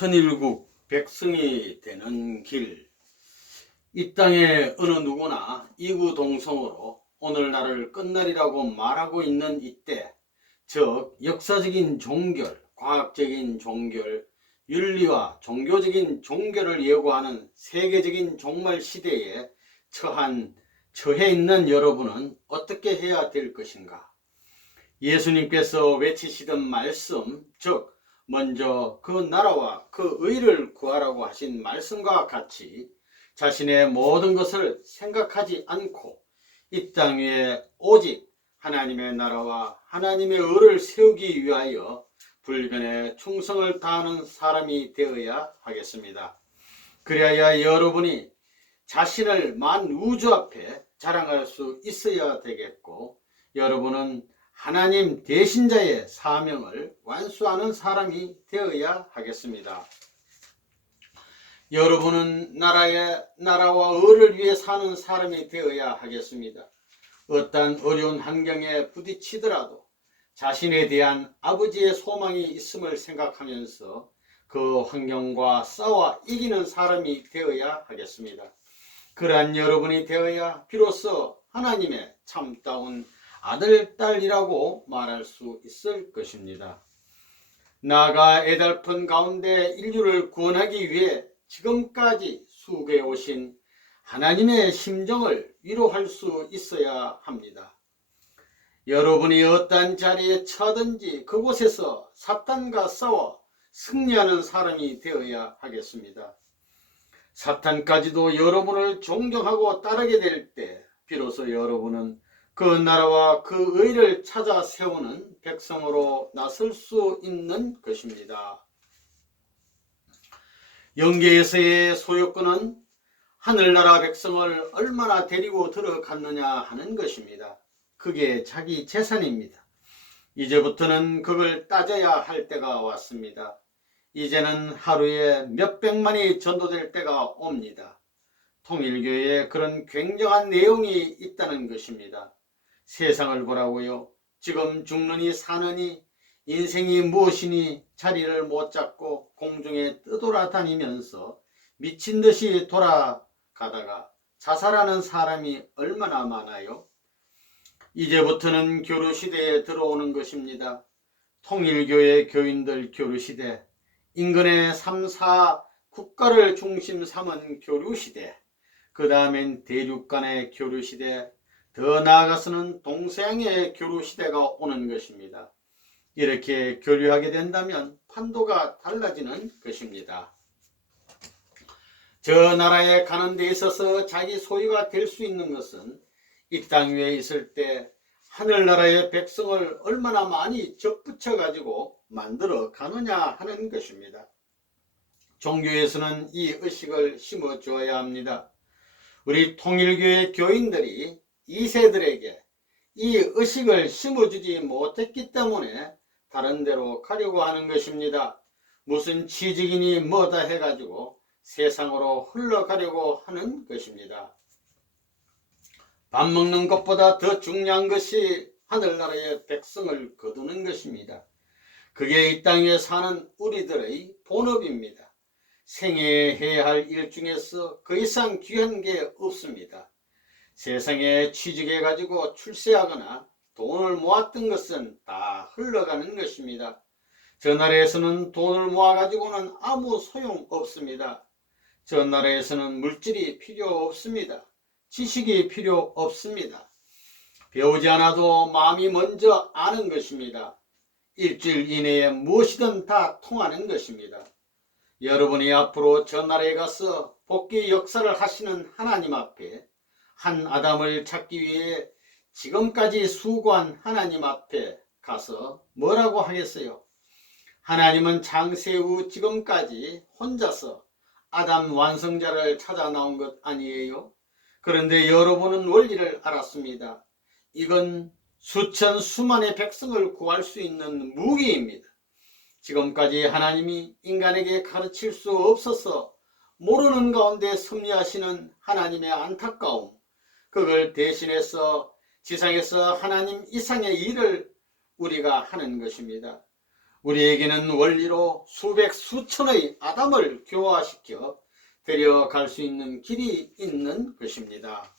천일국 백성이 되는 길. 이 땅에 어느 누구나 이구동성으로 오늘날을 끝날이라고 말하고 있는 이때, 즉 역사적인 종결, 과학적인 종결, 윤리와 종교적인 종결을 예고하는 세계적인 종말 시대에 처해 있는 여러분은 어떻게 해야 될 것인가? 예수님께서 외치시던 말씀, 즉 먼저 그 나라와 그 의를 구하라고 하신 말씀과 같이 자신의 모든 것을 생각하지 않고 이 땅 위에 오직 하나님의 나라와 하나님의 의를 세우기 위하여 불변의 충성을 다하는 사람이 되어야 하겠습니다. 그래야 여러분이 자신을 만우주 앞에 자랑할 수 있어야 되겠고, 여러분은 하나님 대신자의 사명을 완수하는 사람이 되어야 하겠습니다. 여러분은 나라와 의를 위해 사는 사람이 되어야 하겠습니다. 어떠한 어려운 환경에 부딪히더라도 자신에 대한 아버지의 소망이 있음을 생각하면서 그 환경과 싸워 이기는 사람이 되어야 하겠습니다. 그러한 여러분이 되어야 비로소 하나님의 참다운 아들, 딸이라고 말할 수 있을 것입니다. 나아가 애달픈 가운데 인류를 구원하기 위해 지금까지 수고해 오신 하나님의 심정을 위로할 수 있어야 합니다. 여러분이 어떠한 자리에 처든지 그곳에서 사탄과 싸워 승리하는 사람이 되어야 하겠습니다. 사탄까지도 여러분을 존경하고 따르게 될 때 비로소 여러분은 그 나라와 그 의를 찾아 세우는 백성으로 나설 수 있는 것입니다. 영계에서의 소유권은 하늘나라 백성을 얼마나 데리고 들어갔느냐 하는 것입니다. 그게 자기 재산입니다. 이제부터는 그걸 따져야 할 때가 왔습니다. 이제는 하루에 몇백만이 전도될 때가 옵니다. 통일교회에 그런 굉장한 내용이 있다는 것입니다. 세상을 보라고요. 지금 죽느니 사느니 인생이 무엇이니 자리를 못 잡고 공중에 떠돌아다니면서 미친 듯이 돌아가다가 자살하는 사람이 얼마나 많아요? 이제부터는 교류시대에 들어오는 것입니다. 통일교회 교인들 교류시대, 인근의 3, 4 국가를 중심 삼은 교류시대, 그 다음엔 대륙 간의 교류시대, 더 나아가서는 동서양의 교류시대가 오는 것입니다. 이렇게 교류하게 된다면 판도가 달라지는 것입니다. 저 나라에 가는 데 있어서 자기 소유가 될 수 있는 것은 이 땅 위에 있을 때 하늘나라의 백성을 얼마나 많이 접붙여 가지고 만들어 가느냐 하는 것입니다. 종교에서는 이 의식을 심어 주어야 합니다. 우리 통일교회 교인들이 2세들에게 이 의식을 심어주지 못했기 때문에 다른 데로 가려고 하는 것입니다. 무슨 취직이니 뭐다 해가지고 세상으로 흘러가려고 하는 것입니다. 밥 먹는 것보다 더 중요한 것이 하늘나라의 백성을 거두는 것입니다. 그게 이 땅에 사는 우리들의 본업입니다. 생애에 해야 할 일 중에서 그 이상 귀한 게 없습니다. 세상에 취직해가지고 출세하거나 돈을 모았던 것은 다 흘러가는 것입니다. 저 나라에서는 돈을 모아가지고는 아무 소용 없습니다. 저 나라에서는 물질이 필요 없습니다. 지식이 필요 없습니다. 배우지 않아도 마음이 먼저 아는 것입니다. 일주일 이내에 무엇이든 다 통하는 것입니다. 여러분이 앞으로 저 나라에 가서 복귀 역사를 하시는 하나님 앞에 한 아담을 찾기 위해 지금까지 수고한 하나님 앞에 가서 뭐라고 하겠어요? 하나님은 창세 후 지금까지 혼자서 아담 완성자를 찾아 나온 것 아니에요? 그런데 여러분은 원리를 알았습니다. 이건 수천 수만의 백성을 구할 수 있는 무기입니다. 지금까지 하나님이 인간에게 가르칠 수 없어서 모르는 가운데 섭리하시는 하나님의 안타까움, 그걸 대신해서 지상에서 하나님 이상의 일을 우리가 하는 것입니다. 우리에게는 원리로 수백 수천의 아담을 교화시켜 데려갈 수 있는 길이 있는 것입니다.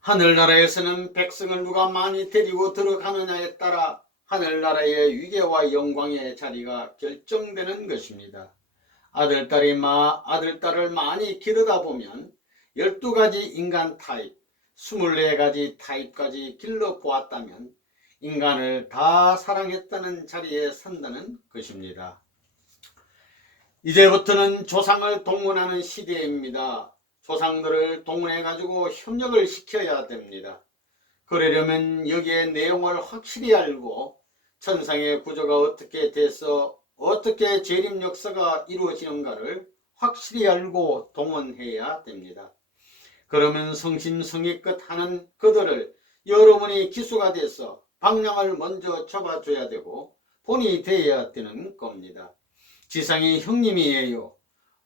하늘나라에서는 백성을 누가 많이 데리고 들어가느냐에 따라 하늘나라의 위계와 영광의 자리가 결정되는 것입니다. 아들딸을 많이 기르다 보면 12가지 인간 타입, 24가지 타입까지 길러보았다면 인간을 다 사랑했다는 자리에 선다는 것입니다. 이제부터는 조상을 동원하는 시대입니다. 조상들을 동원해 가지고 협력을 시켜야 됩니다. 그러려면 여기에 내용을 확실히 알고 천상의 구조가 어떻게 돼서 어떻게 재림 역사가 이루어지는가를 확실히 알고 동원해야 됩니다. 그러면 성심성의껏 하는 그들을 여러분이 기수가 돼서 방향을 먼저 잡아줘야 되고 본이 되어야 되는 겁니다. 지상이 형님이에요.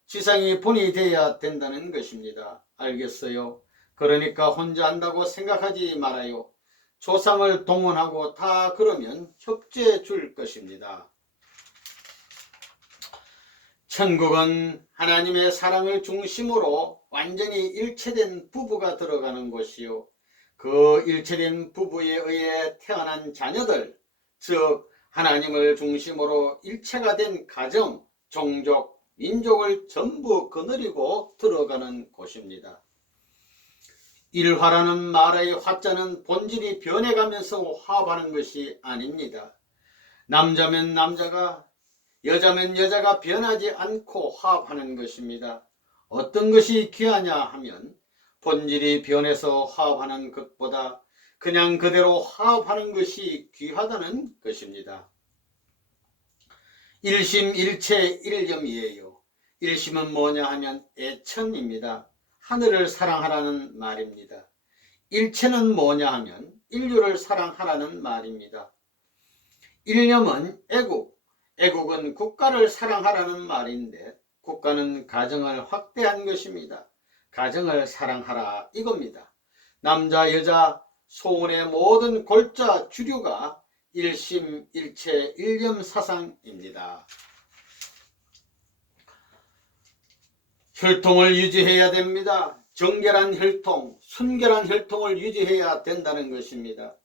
지상이 본이 되어야 된다는 것입니다. 알겠어요? 그러니까 혼자 한다고 생각하지 말아요. 조상을 동원하고 다 그러면 협조해 줄 것입니다. 천국은 하나님의 사랑을 중심으로 완전히 일체된 부부가 들어가는 곳이요. 그 일체된 부부에 의해 태어난 자녀들, 즉 하나님을 중심으로 일체가 된 가정, 종족, 민족을 전부 거느리고 들어가는 곳입니다. 일화라는 말의 화자는 본질이 변해가면서 화합하는 것이 아닙니다. 남자면 남자가, 여자면 여자가 변하지 않고 화합하는 것입니다. 어떤 것이 귀하냐 하면 본질이 변해서 화합하는 것보다 그냥 그대로 화합하는 것이 귀하다는 것입니다. 일심일체 일념이에요. 일심은 뭐냐 하면 애천입니다. 하늘을 사랑하라는 말입니다. 일체는 뭐냐 하면 인류를 사랑하라는 말입니다. 일념은 애국은 국가를 사랑하라는 말인데 국가는 가정을 확대한 것입니다. 가정을 사랑하라 이겁니다. 남자 여자 소원의 모든 골자 주류가 일심일체 일념 사상입니다. 혈통을 유지해야 됩니다. 정결한 혈통, 순결한 혈통을 유지해야 된다는 것입니다.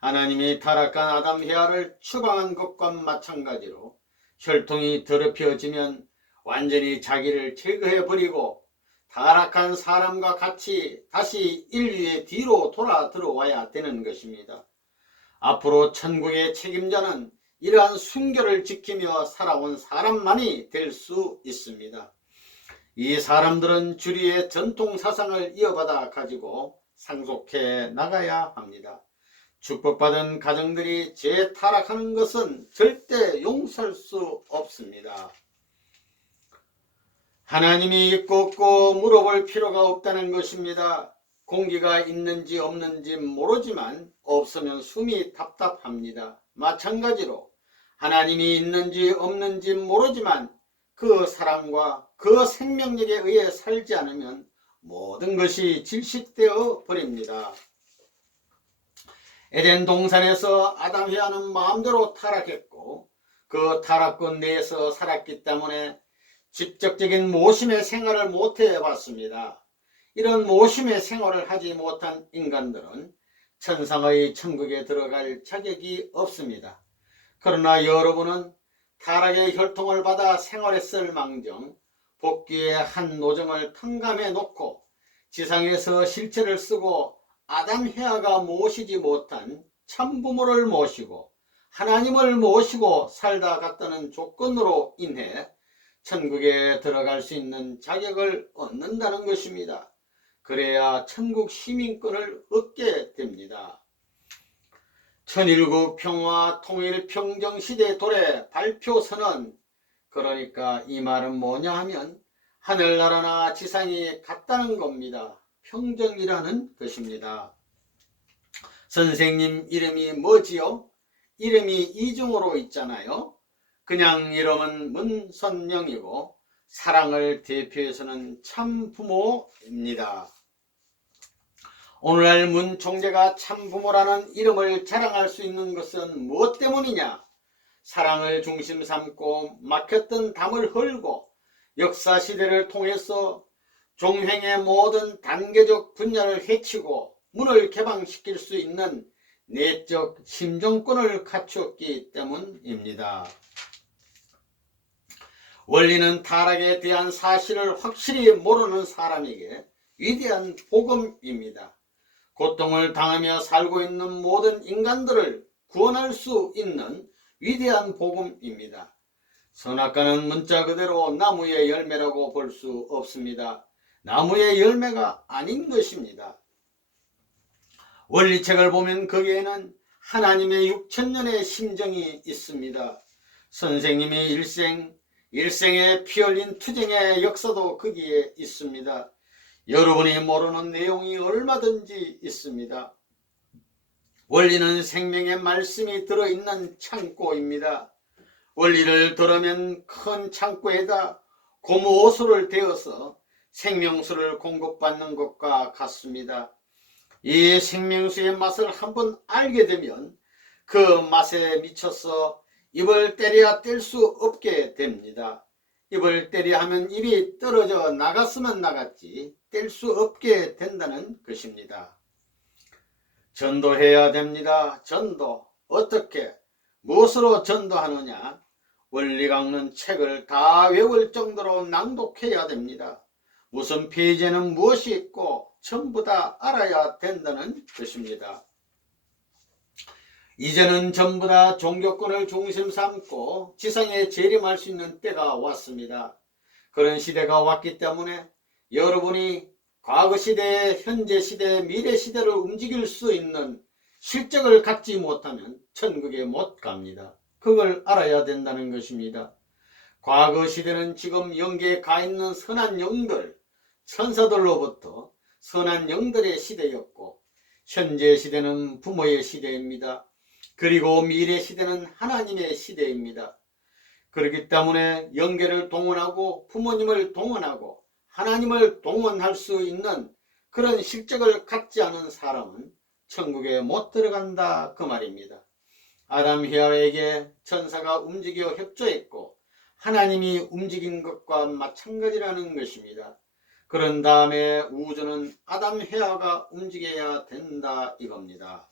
하나님이 타락한 아담 헤아를 추방한 것과 마찬가지로 혈통이 더럽혀지면 완전히 자기를 제거해버리고 타락한 사람과 같이 다시 인류의 뒤로 돌아 들어와야 되는 것입니다. 앞으로 천국의 책임자는 이러한 순결을 지키며 살아온 사람만이 될 수 있습니다. 이 사람들은 주류의 전통 사상을 이어받아 가지고 상속해 나가야 합니다. 축복받은 가정들이 재타락하는 것은 절대 용서할 수 없습니다. 하나님이 있고 없고 물어볼 필요가 없다는 것입니다. 공기가 있는지 없는지 모르지만 없으면 숨이 답답합니다. 마찬가지로 하나님이 있는지 없는지 모르지만 그 사랑과 그 생명력에 의해 살지 않으면 모든 것이 질식되어 버립니다. 에덴 동산에서 아담 헤아는 마음대로 타락했고 그 타락권 내에서 살았기 때문에 직접적인 모심의 생활을 못 해봤습니다. 이런 모심의 생활을 하지 못한 인간들은 천상의 천국에 들어갈 자격이 없습니다. 그러나 여러분은 타락의 혈통을 받아 생활했을 망정 복귀의 한 노정을 탕감해 놓고 지상에서 실체를 쓰고 아담 헤아가 모시지 못한 참부모를 모시고 하나님을 모시고 살다 갔다는 조건으로 인해 천국에 들어갈 수 있는 자격을 얻는다는 것입니다. 그래야 천국 시민권을 얻게 됩니다. 천일국 평화 통일 평정 시대 도래 발표선언, 그러니까 이 말은 뭐냐 하면 하늘나라나 지상이 같다는 겁니다. 평정이라는 것입니다. 선생님 이름이 뭐지요? 이름이 이중으로 있잖아요. 그냥 이름은 문선명이고 사랑을 대표해서는 참부모입니다. 오늘날 문 총재가 참부모라는 이름을 자랑할 수 있는 것은 무엇 때문이냐? 사랑을 중심 삼고 막혔던 담을 헐고 역사시대를 통해서 종횡의 모든 단계적 분야를 해치고 문을 개방시킬 수 있는 내적 심정권을 갖추었기 때문입니다. 원리는 타락에 대한 사실을 확실히 모르는 사람에게 위대한 복음입니다. 고통을 당하며 살고 있는 모든 인간들을 구원할 수 있는 위대한 복음입니다. 선악과는 문자 그대로 나무의 열매라고 볼 수 없습니다. 나무의 열매가 아닌 것입니다. 원리책을 보면 거기에는 하나님의 6천년의 심정이 있습니다. 선생님의 일생의 피 흘린 투쟁의 역사도 거기에 있습니다. 여러분이 모르는 내용이 얼마든지 있습니다. 원리는 생명의 말씀이 들어있는 창고입니다. 원리를 들으면 큰 창고에다 고무호수를 대어서 생명수를 공급받는 것과 같습니다. 이 생명수의 맛을 한번 알게 되면 그 맛에 미쳐서 입을 때려야 뗄 수 없게 됩니다. 입을 때려 하면 입이 떨어져 나갔으면 나갔지 뗄 수 없게 된다는 것입니다. 전도해야 됩니다. 전도. 어떻게 무엇으로 전도하느냐? 원리 강론 책을 다 외울 정도로 낭독해야 됩니다. 무슨 페이지에는 무엇이 있고 전부 다 알아야 된다는 것입니다. 이제는 전부 다 종교권을 중심 삼고 지상에 재림할 수 있는 때가 왔습니다. 그런 시대가 왔기 때문에 여러분이 과거 시대, 현재 시대, 미래 시대를 움직일 수 있는 실적을 갖지 못하면 천국에 못 갑니다. 그걸 알아야 된다는 것입니다. 과거 시대는 지금 영계에 가 있는 선한 영들, 천사들로부터 선한 영들의 시대였고, 현재 시대는 부모의 시대입니다. 그리고 미래 시대는 하나님의 시대입니다. 그렇기 때문에 영계를 동원하고 부모님을 동원하고 하나님을 동원할 수 있는 그런 실적을 갖지 않은 사람은 천국에 못 들어간다 그 말입니다. 아담 헤아에게 천사가 움직여 협조했고 하나님이 움직인 것과 마찬가지라는 것입니다. 그런 다음에 우주는 아담 헤아가 움직여야 된다 이겁니다.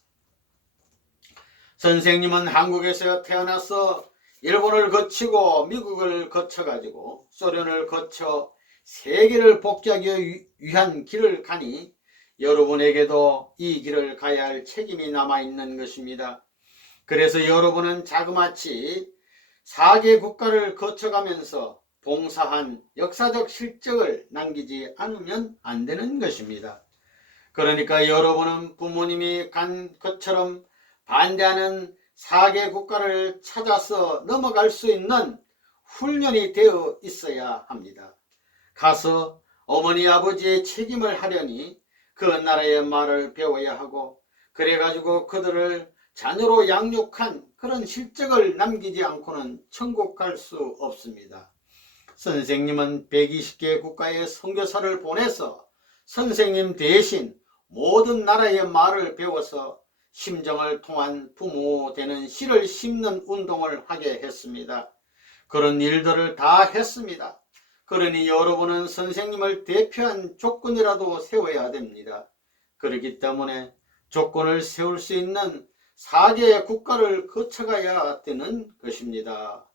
선생님은 한국에서 태어나서 일본을 거치고 미국을 거쳐가지고 소련을 거쳐 세계를 복귀하기 위한 길을 가니 여러분에게도 이 길을 가야 할 책임이 남아있는 것입니다. 그래서 여러분은 자그마치 4개 국가를 거쳐가면서 봉사한 역사적 실적을 남기지 않으면 안 되는 것입니다. 그러니까 여러분은 부모님이 간 것처럼 반대하는 4개 국가를 찾아서 넘어갈 수 있는 훈련이 되어 있어야 합니다. 가서 어머니 아버지의 책임을 하려니 그 나라의 말을 배워야 하고 그래가지고 그들을 자녀로 양육한 그런 실적을 남기지 않고는 천국 갈 수 없습니다. 선생님은 120개 국가의 선교사를 보내서 선생님 대신 모든 나라의 말을 배워서 심정을 통한 부모 되는 씨를 심는 운동을 하게 했습니다. 그런 일들을 다 했습니다. 그러니 여러분은 선생님을 대표한 조건이라도 세워야 됩니다. 그렇기 때문에 조건을 세울 수 있는 4개의 국가를 거쳐가야 되는 것입니다.